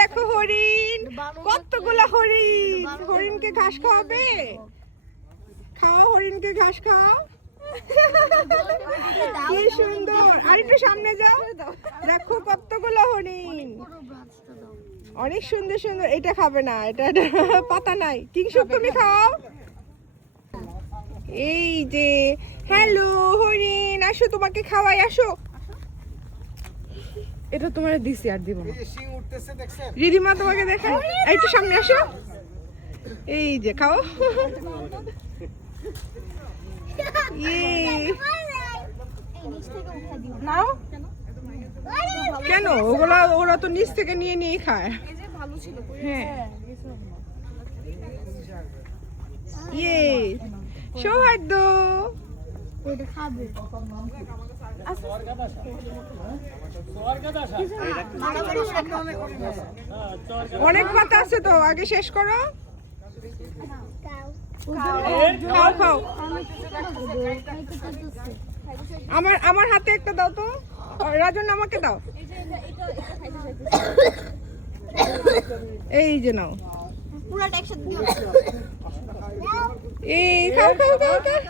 দেখো হরিণ, কতগুলা হরিণ। হরিণকে ঘাস খাওয়াবে? খাও, হরিণকে ঘাস খাও। কি সুন্দর। আর একটু সামনে যাও, দেখো কতগুলো হরিণ, অনেক সুন্দর সুন্দর। এটা খাবে না, এটা পাতা নাই। কিংশুক তুমি খাও। এই যে হ্যালো হরিণ, আসো তোমাকে খাওয়াই, আসো। এটা তোমার দিছি, আর দিব না। রিধিমা তোমাকে দেখে, একটু সামনে আসো। এই যে খাও। নাও। কেন? ওরা তো নিচ থেকে নিয়ে নিয়ে খায়। হ্যাঁ, ইয়ে সৌহার্দ্য। অনেক পাতা আছে তো, আগে শেষ করো। খাও খাও। আমার হাতে একটা দাও তো, রাজন আমাকে দাও। এই যে নাও। এই খাও খাও খাও খাও।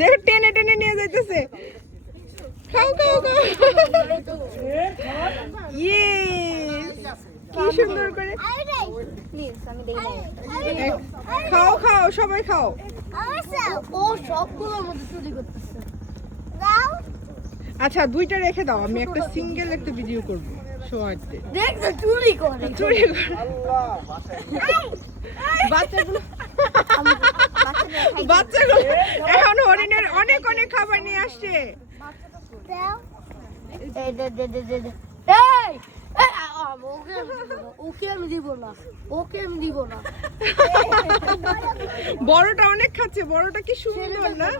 দেখ টেনে টেনে নিয়ে যাইতেছে। খাও খাও খাও। ইয়ে কি সুন্দর করে। খাও খাও, সবাই খাও। আচ্ছা, দুইটা রেখে দাও, আমি একটা সিঙ্গেল একটা ভিডিও করবো। চুরি করে বাচ্চাগুলো এখন হরিণের অনেক অনেক খাবার নিয়ে আসছে। বড়টা অনেক খাচ্ছে, বড়টা কি সুন্দর না?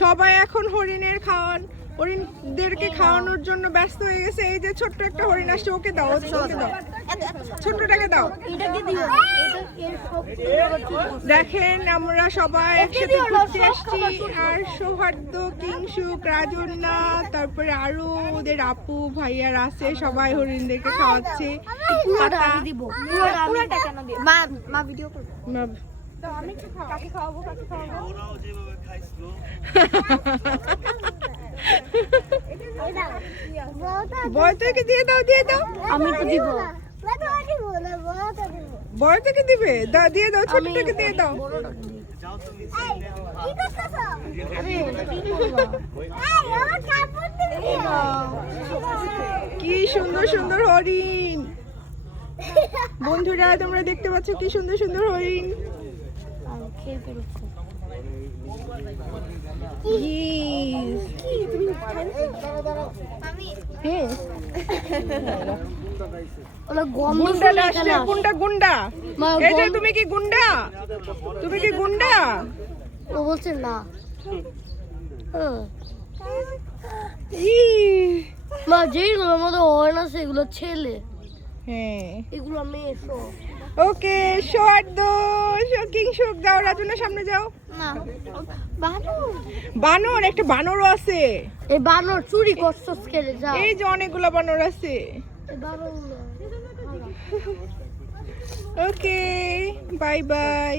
সবাই এখন হরিণের হরিণদেরকে খাওয়ানোর জন্য ব্যস্ত হয়ে গেছে। এই যে ছোট্ট একটা হরিণ আসছে, ওকে দাও, ওকে দাও, ছোটটাকে দাও। দেখেন আমরা সবাই একসাথে ঘুরতে আসছি, আর সৌহার্দ্য, কিংশুক, রাজন্যা, তারপরে আরো ওদের আপু ভাইয়ার আছে, সবাই হরিণদেরকে খাওয়াচ্ছে। বড় থেকে দিয়ে দাও, দিয়ে দাও। আমি তো দিব। বড় থেকে দিবে, দিয়ে দাও, ছোটটাকে দিয়ে দাও। কি সুন্দর সুন্দর হরিণ বন্ধুরা, তোমরা দেখতে পাচ্ছ কি সুন্দর সুন্দর হরিণ। কোনটা গুন্ডা? এই যে তুমি কি গুন্ডা? তুমি কি গুন্ডা? ও বলছে না। মা যেগুলোর মধ্যে হয় না সেগুলো ছেলে, হ্যাঁ এগুলো মেয়ে। ওকে সৌহার্দ্য, কিংশুক যাও, রাজনের সামনে যাও। না, বানর, বানর, একটা বানরও আছে। এই বানর চুরি করছস কেড়ে যাও। এই যে অনেকগুলা বানর আছে। এই বানরগুলো ওকে বাই বাই।